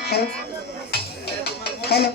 Hello hello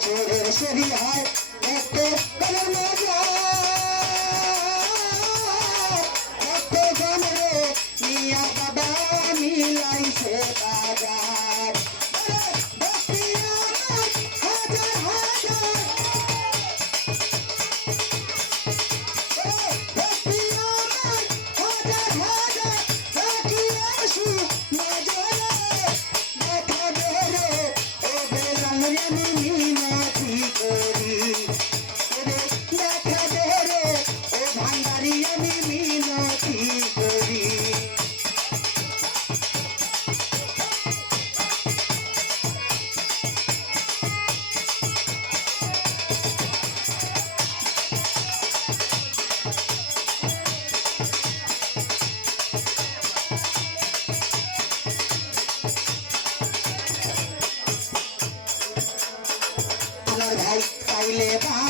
চোরের সবি হার দেখতে లేవా?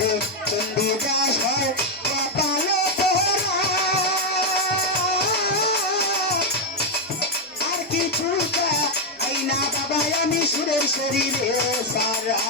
রে চন্ডী দাস কপাল আর কিছু আইনা বাবা সারা।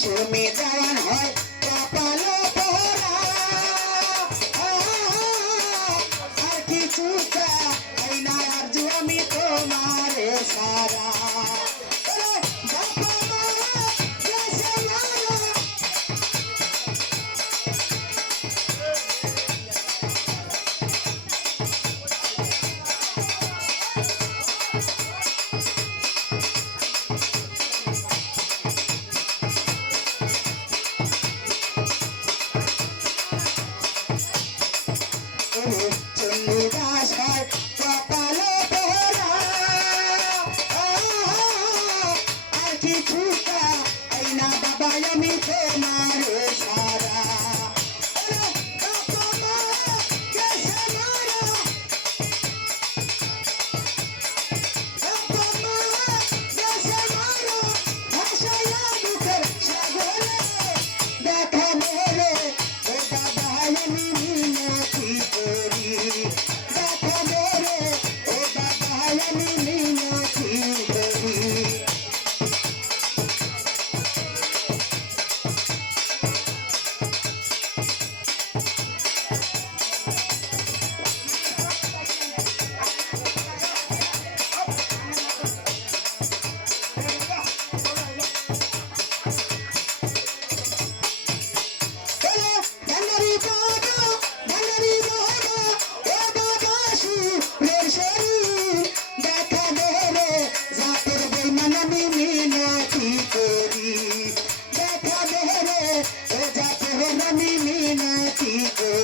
সুর দেওয়ান হয় सारा me pay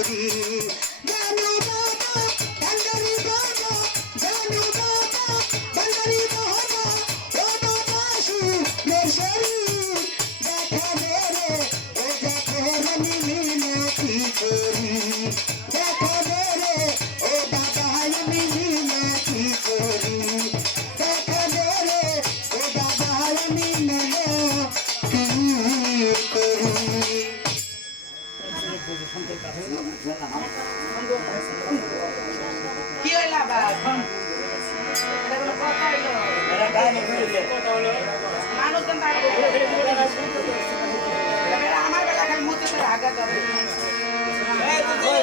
Hari